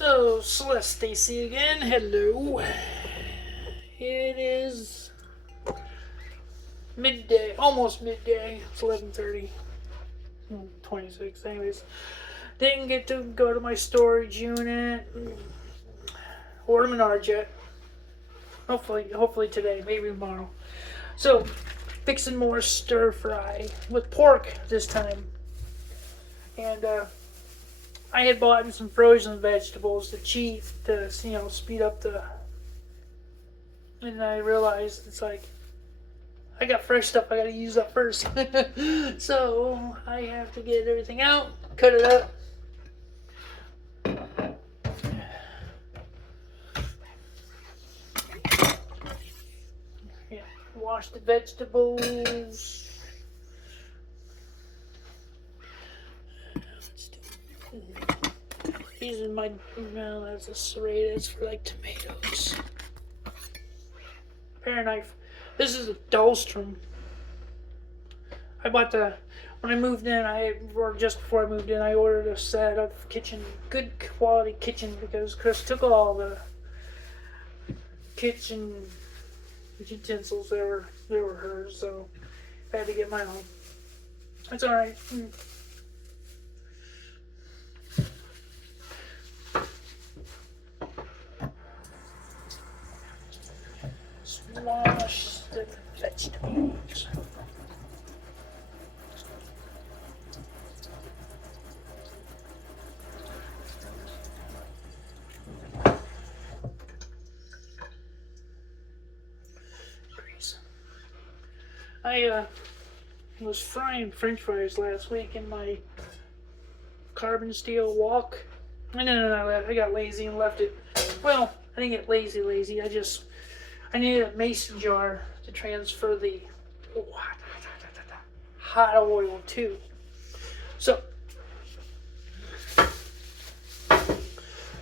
So, Celeste Stacy again. Hello. It is midday, almost midday. It's 11:30, 26. Anyways, didn't get to go to my storage unit or to Menards yet. Hopefully today, maybe tomorrow. So, fixing more stir fry with pork this time, and I had bought some frozen vegetables to cheat to speed up the. And I realized it's like I got fresh stuff I gotta use up first. So I have to get everything out, cut it up. Yeah, wash the vegetables. These are my, no, that's a serrated, for like tomatoes. Pair knife. This is a Dahlstrom. I bought when I moved in, or just before I moved in, I ordered a set of good quality kitchen, because Chris took all the kitchen utensils. They were hers, so I had to get my own. That's alright. Wash the vegetables. I was frying French fries last week in my carbon steel wok. No, I got lazy and left it. Well, I didn't get lazy. I needed a mason jar to transfer the hot oil to. So,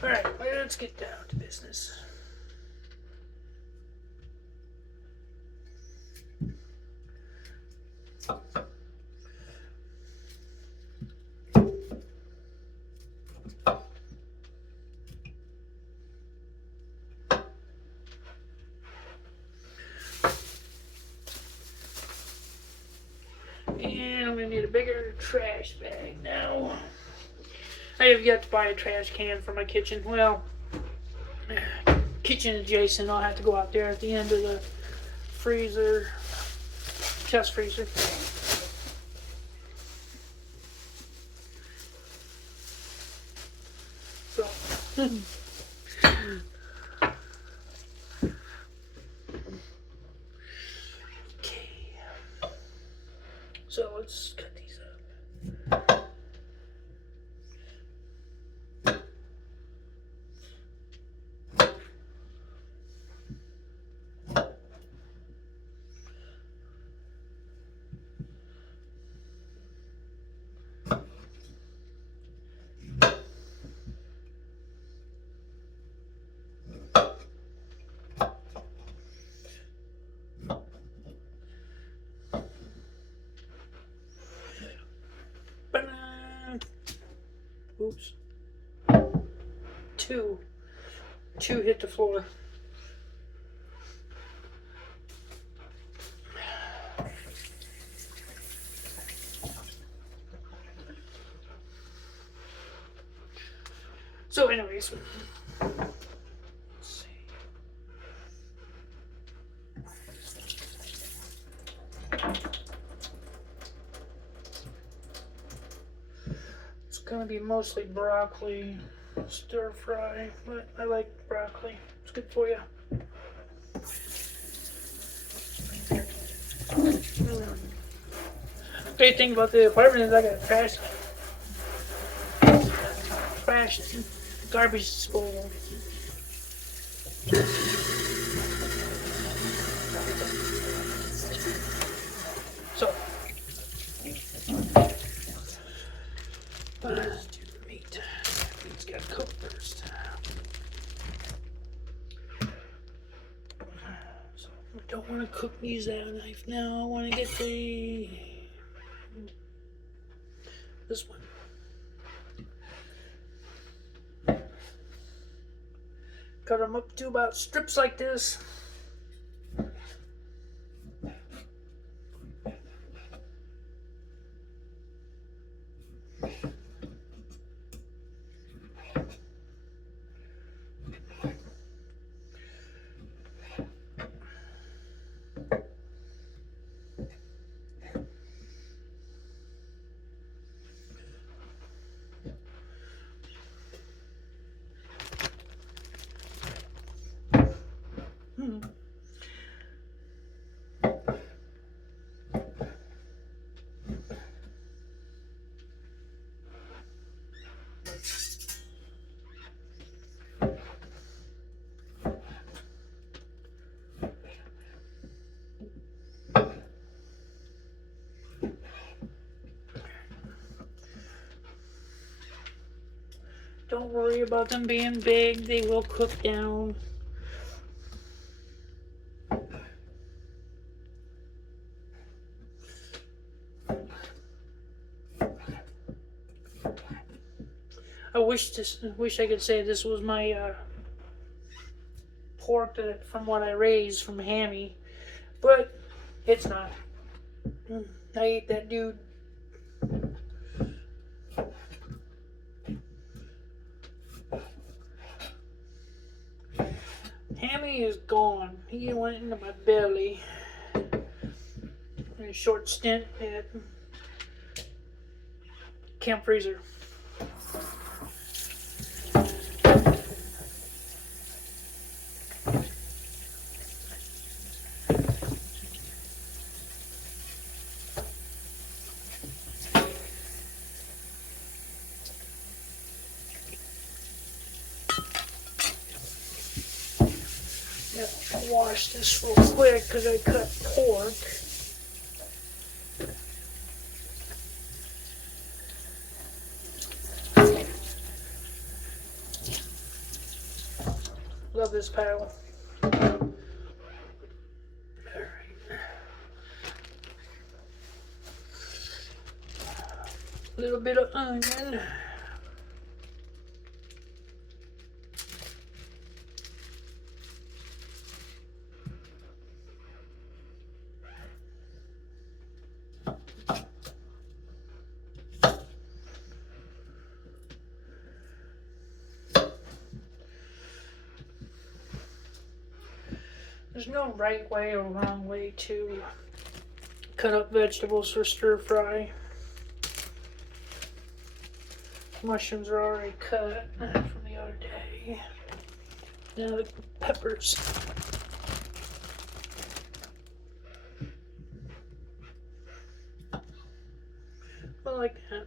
alright, let's get down to business. And I'm going to need a bigger trash bag now. I have yet to buy a trash can for my kitchen. Well, kitchen adjacent. I'll have to go out there at the end of the freezer, chest freezer. So. So let's cut these up. Oops. Two hit the floor. So anyways, let's see. It's gonna be mostly broccoli stir fry, but I like broccoli. It's good for you. Great thing about the apartment is I got a trash garbage disposal. So let's do the meat. It's got to cook first. So I don't want to cook these out of a knife now. I want to get this one. Cut them up to about strips like this. Don't worry about them being big, they will cook down. I wish I could say this was my pork from what I raised from Hammy, but it's not. I ate that dude. Hammy is gone. He went into my belly in a short stint at Camp Freezer. Wash this real quick because I cut pork. Love this paddle. Alright. A little bit of onion. There's no right way or wrong way to cut up vegetables for stir fry. Mushrooms are already cut from the other day. Now the peppers. I like that.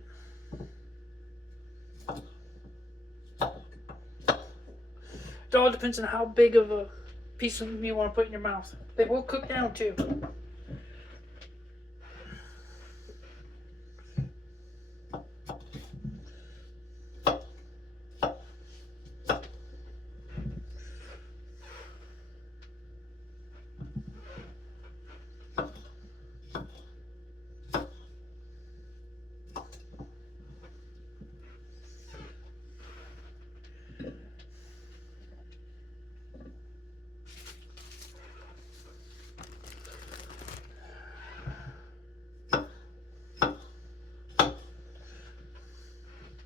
It all depends on how big of a piece of meat you want to put in your mouth. They will cook down too.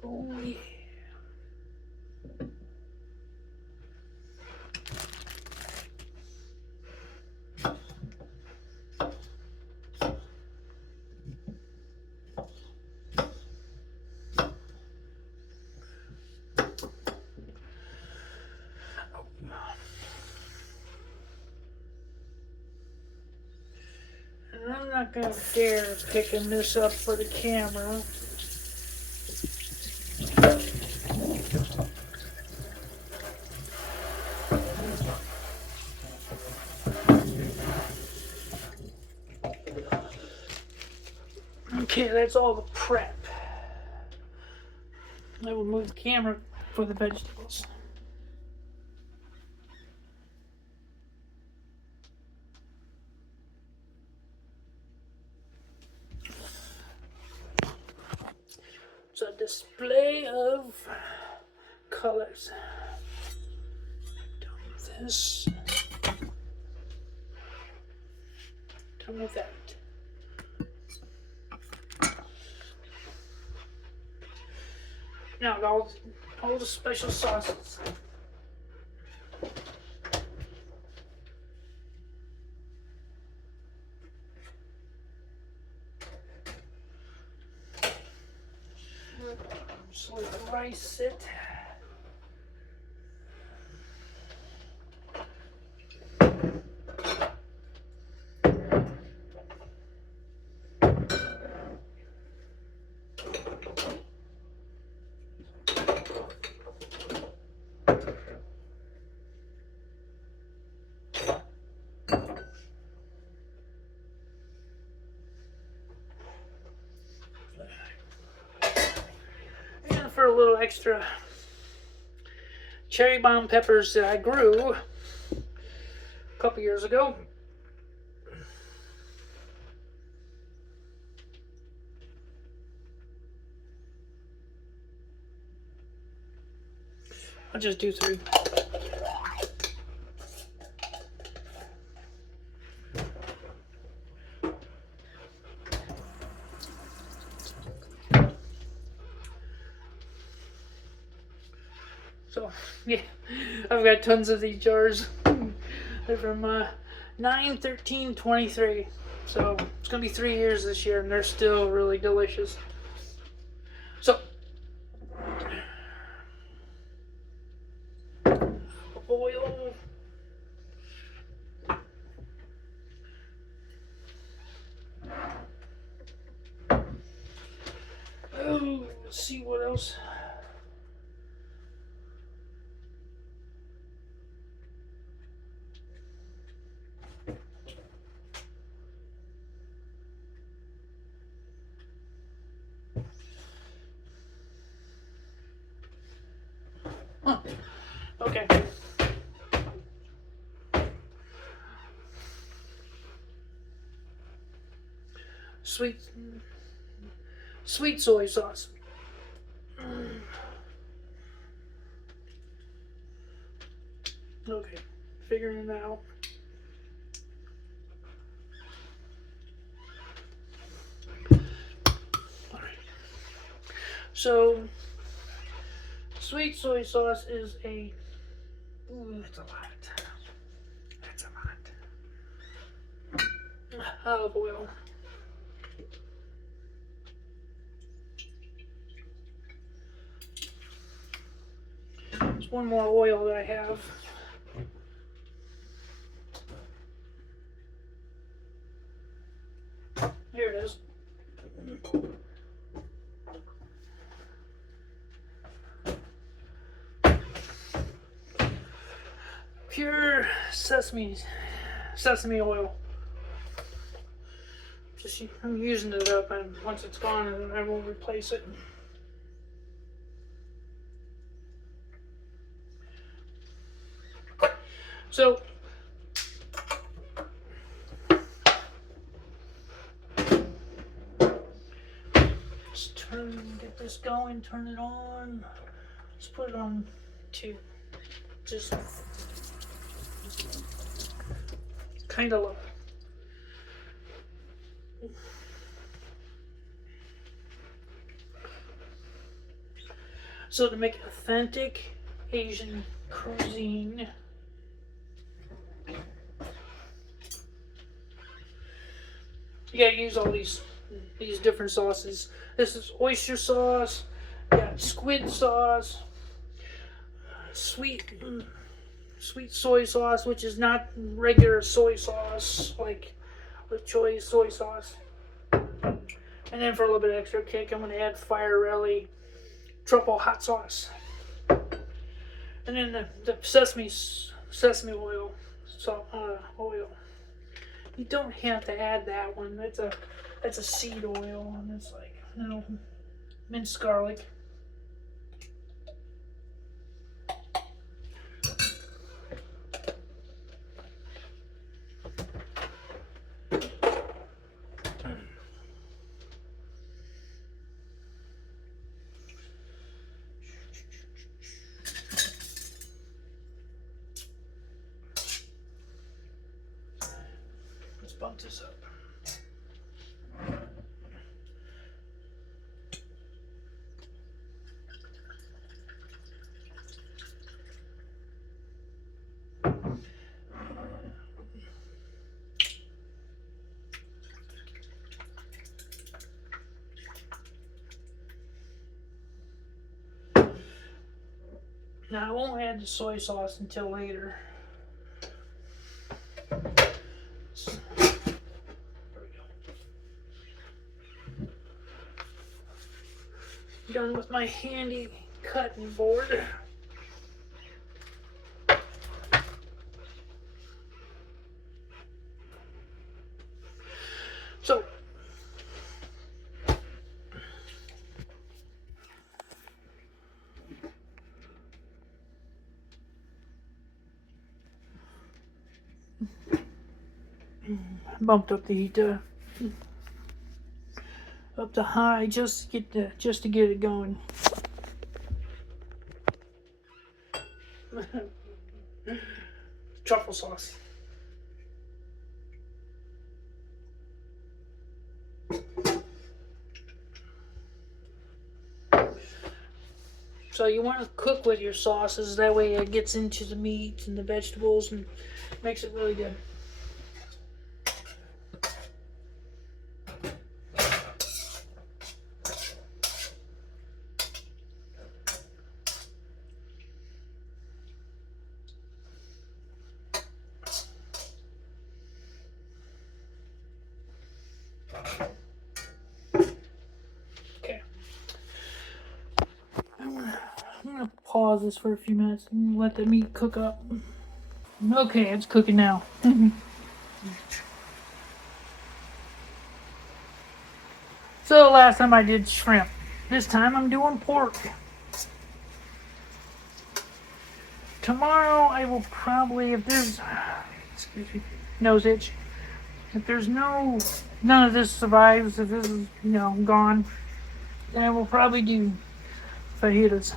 Oh yeah. And I'm not gonna dare picking this up for the camera. Okay, that's all the prep. I will move the camera for the vegetables. It's a display of colors. this. Done with that. Now all the special sauces. Just let the rice sit. And for a little extra cherry bomb peppers that I grew a couple years ago. I'll just do 3. So, yeah, I've got tons of these jars. They're from 9/13/23. So, it's going to be 3 years this year, and they're still really delicious. So, oil. Oh, let's see what else. Huh. Okay. Sweet soy sauce. Okay, figuring it out. All right. So, sweet soy sauce is a. Ooh, that's a lot. That's a lot. Olive oil. There's one more oil that I have. Here it is. Pure sesame oil. Just I'm using it up, and once it's gone, I will replace it. So, just get this going, turn it on. Let's put it on 2. Just kind of low. So to make authentic Asian cuisine, you gotta use all these different sauces. This is oyster sauce, you got squid sauce, sweet soy sauce, which is not regular soy sauce, like with soy sauce. And then for a little bit of extra kick, I'm gonna add Fire Rally truffle hot sauce. And then the sesame oil, oil. You don't have to add that one. That's a seed oil, and it's like minced garlic. this up. Now I won't add the soy sauce until later. There we go. Done with my handy cutting board. So bumped up the heat up to high just to get it going. Truffle sauce. So you want to cook with your sauces, that way it gets into the meat and the vegetables and makes it really good. Okay. I'm gonna pause this for a few minutes and let the meat cook up. Okay, it's cooking now. So last time I did shrimp. This time I'm doing pork. Tomorrow I will probably, if there's, excuse me, nose itch. If there's none of this survives, if this is, gone, then I will probably do fajitas.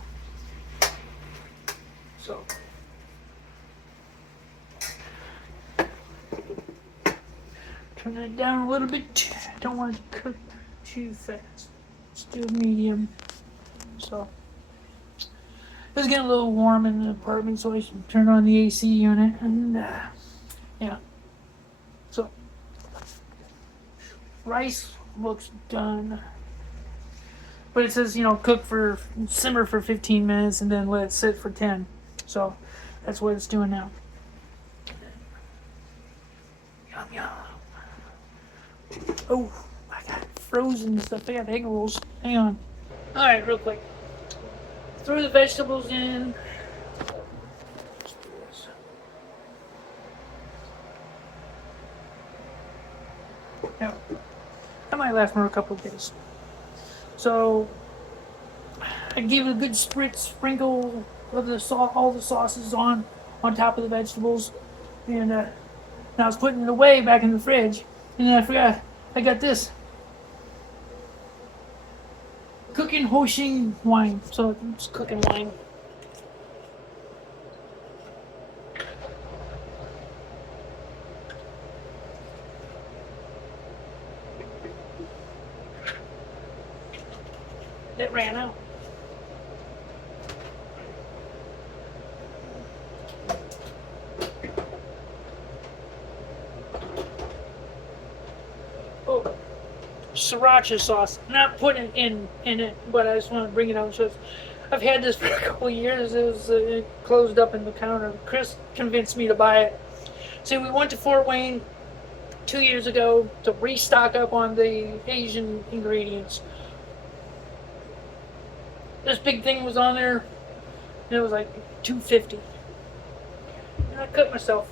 So. Turn that down a little bit. Don't want it to cook too fast. Let's do medium. So. It was getting a little warm in the apartment, so I should turn on the AC unit, and yeah. So, rice looks done, but it says simmer for 15 minutes and then let it sit for 10. So that's what it's doing now. Yum yum. Oh, I got frozen stuff. I got egg rolls. Hang on. All right, real quick. Throw the vegetables in. Let's do this. Yeah, that might last for a couple of days. So I gave it a good sprinkle of all the sauces on top of the vegetables, and now I was putting it away back in the fridge, and then I forgot I got this. Cooking Hoshing wine. So it's cooking wine. It ran out. Oh, sriracha sauce. I'm not putting it in it, but I just want to bring it out. So I've had this for a couple of years. It was closed up in the counter. Chris convinced me to buy it. So we went to Fort Wayne 2 years ago to restock up on the Asian ingredients. This big thing was on there, and it was like $2.50. And I cut myself.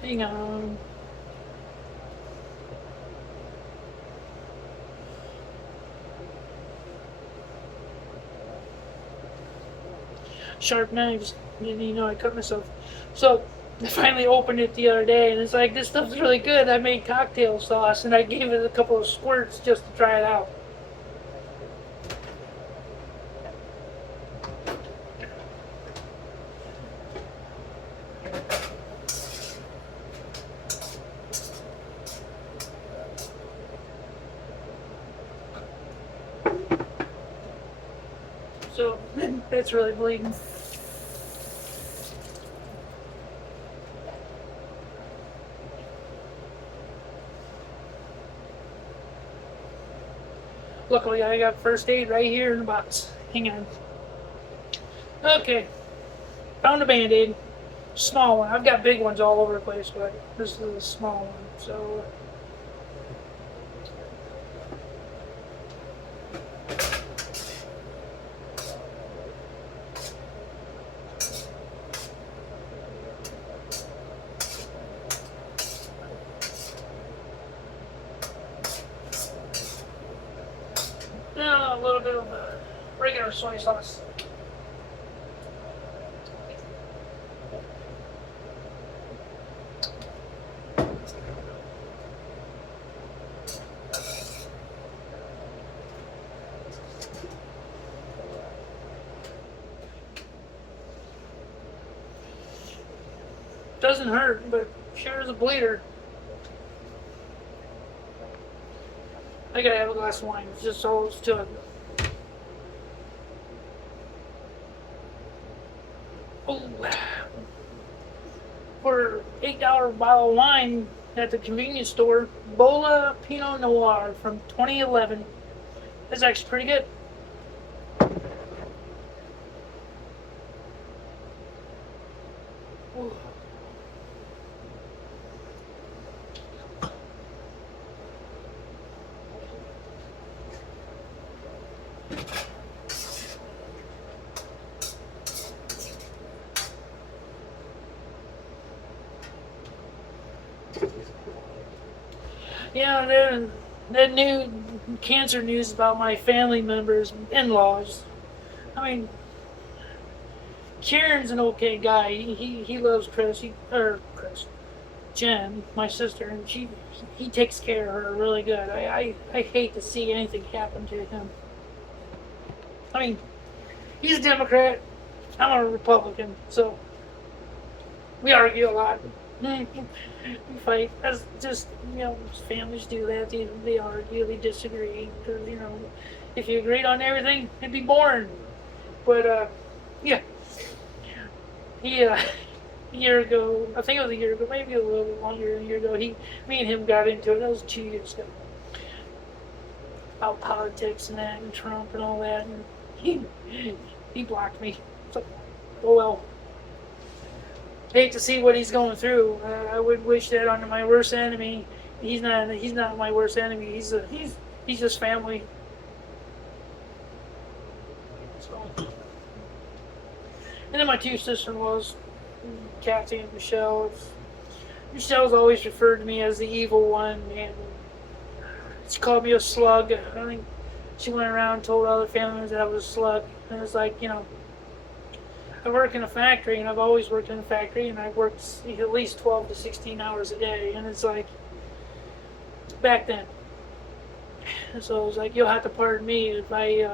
Hang on. Sharp knives. I cut myself. So I finally opened it the other day, and it's like, this stuff's really good. I made cocktail sauce, and I gave it a couple of squirts just to try it out. So that's really bleeding. Luckily, I got first aid right here in the box. Hang on. Okay. Found a Band-Aid. Small one. I've got big ones all over the place, but this is a small one. So. A little bit of regular soy sauce. Doesn't hurt, but sure is a bleeder. I gotta have a glass of wine. It's just all it's to it. Oh, for $8 bottle of wine at the convenience store, Bola Pinot Noir from 2011. That's actually pretty good. Ooh. Yeah, that new cancer news about my family members, in-laws. I mean, Kieran's an okay guy. He loves Chris. Jen, my sister, and he takes care of her really good. I hate to see anything happen to him. I mean, he's a Democrat. I'm a Republican, so we argue a lot. We fight. That's just, families do that. They argue, they disagree. Because, if you agreed on everything, it'd be boring. But, yeah. He, a year ago, I think it was a year ago, maybe a little bit longer than a year ago, me and him got into it. That was 2 years ago. About politics and that, and Trump and all that. And he blocked me. So, oh well. Hate to see what he's going through. I would wish that on my worst enemy. He's not my worst enemy. He's just family. So. And then my two sister-in-laws, Kathy and Michelle. Michelle's always referred to me as the evil one, and she called me a slug. I think she went around and told other family members that I was a slug. And it's like, I work in a factory, and I've always worked in a factory, and I've worked at least 12 to 16 hours a day, and it's like, back then. So it was like, you'll have to pardon me if I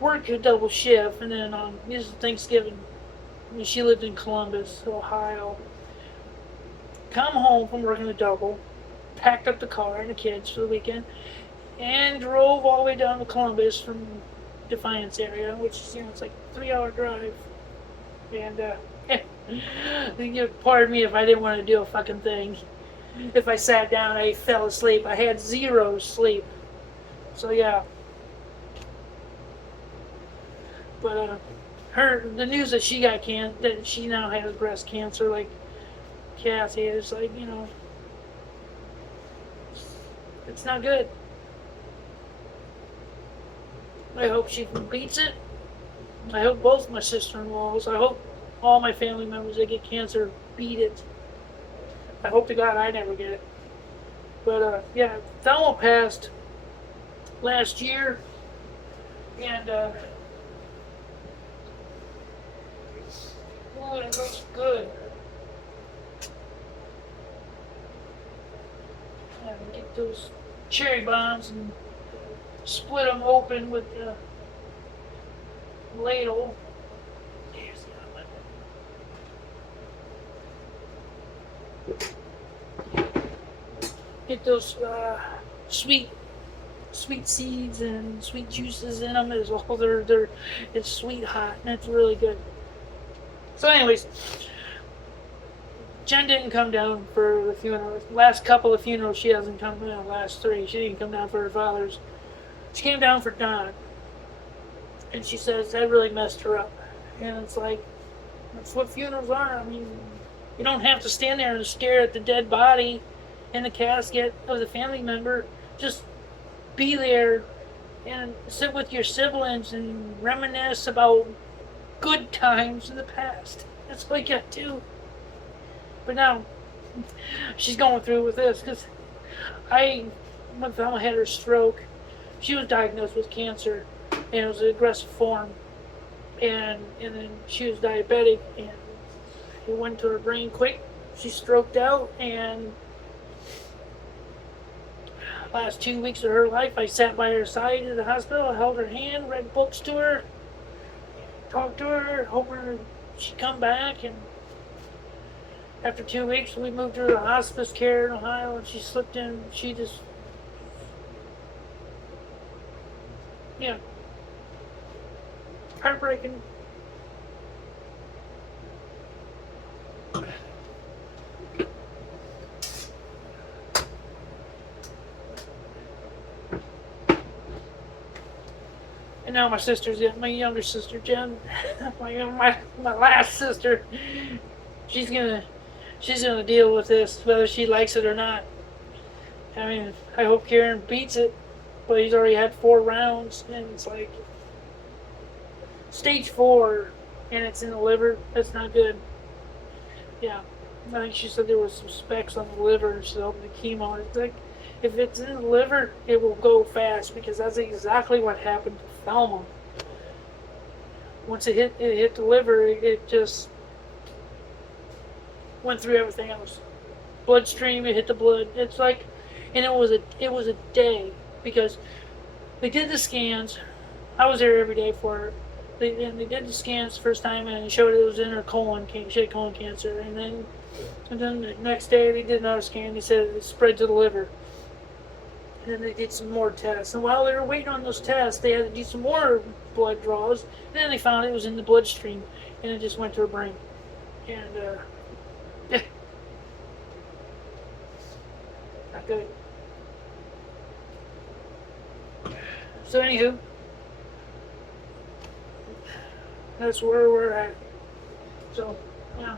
work a double shift, and then this is Thanksgiving. She lived in Columbus, Ohio. Come home from working a double, packed up the car and the kids for the weekend, and drove all the way down to Columbus from Defiance area, which is, it's like a 3-hour drive. And, pardon me if I didn't want to do a fucking thing. If I sat down, I fell asleep. I had 0 sleep. So, yeah. But, the news that she got that she now has breast cancer, like Kathy, is like, it's not good. I hope she beats it. I hope both my sister-in-laws, I hope all my family members that get cancer beat it. I hope to God I never get it. But, yeah, Thelma passed last year, and, it looks good. Get those cherry bombs and split them open with the ladle. There's the other one. Get those sweet sweet seeds and sweet juices in them as well. It's sweet hot and it's really good. So, anyways, Jen didn't come down for the funeral. Last couple of funerals, she hasn't come down. Last 3, she didn't come down for her father's. She came down for Don, and she says that really messed her up. And it's like, that's what funerals are. I mean, you don't have to stand there and stare at the dead body in the casket of the family member. Just be there and sit with your siblings and reminisce about good times in the past. That's what you got to do. But now, she's going through with this because when Thelma had her stroke, she was diagnosed with cancer, and it was an aggressive form, and then she was diabetic, and it went to her brain quick. She stroked out, and last 2 weeks of her life, I sat by her side at the hospital, held her hand, read books to her, talked to her, hoping she'd come back, and after 2 weeks, we moved her to hospice care in Ohio, and she slipped in. She just, yeah, heartbreaking. And now my sister's in, my younger sister Jen, my last sister. She's gonna deal with this whether she likes it or not. I mean, I hope Kieran beats it, but he's already had 4 rounds, and it's like stage 4, and it's in the liver. That's not good. Yeah, I think she said there was some specks on the liver, so the chemo. It's like, if it's in the liver, it will go fast, because that's exactly what happened to Thelma. Once it hit the liver, it just went through everything else. Bloodstream, it hit the blood. It's like, and it was a day, because they did the scans. I was there every day for her. They did the scans the first time, and it showed it was in her colon. She had colon cancer, and then the next day they did another scan. They said it spread to the liver. And then they did some more tests. And while they were waiting on those tests, they had to do some more blood draws. And then they found it was in the bloodstream, and it just went to her brain. And yeah, not good. So anywho, that's where we're at. So yeah.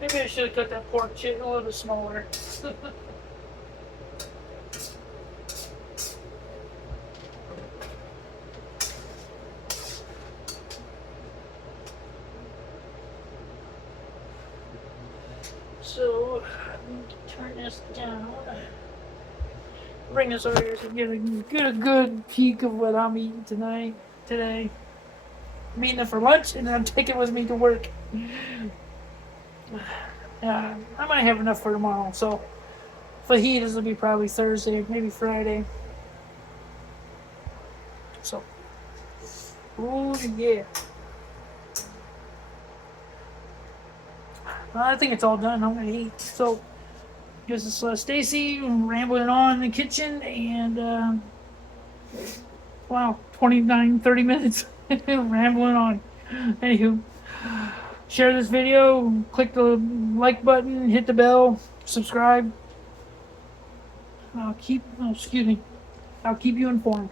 Maybe I should have cut that pork chicken a little bit smaller. So, turn this down. Bring this over here so you get a good peek of what I'm eating today. I'm eating it for lunch, and then I'm taking it with me to work. I might have enough for tomorrow, so fajitas will be probably Thursday, maybe Friday. So, oh yeah. Well, I think it's all done. I'm gonna eat. So, this is Stacy rambling on in the kitchen, and wow, 30 minutes rambling on. Anywho. Share this video, click the like button, hit the bell, subscribe. I'll keep you informed.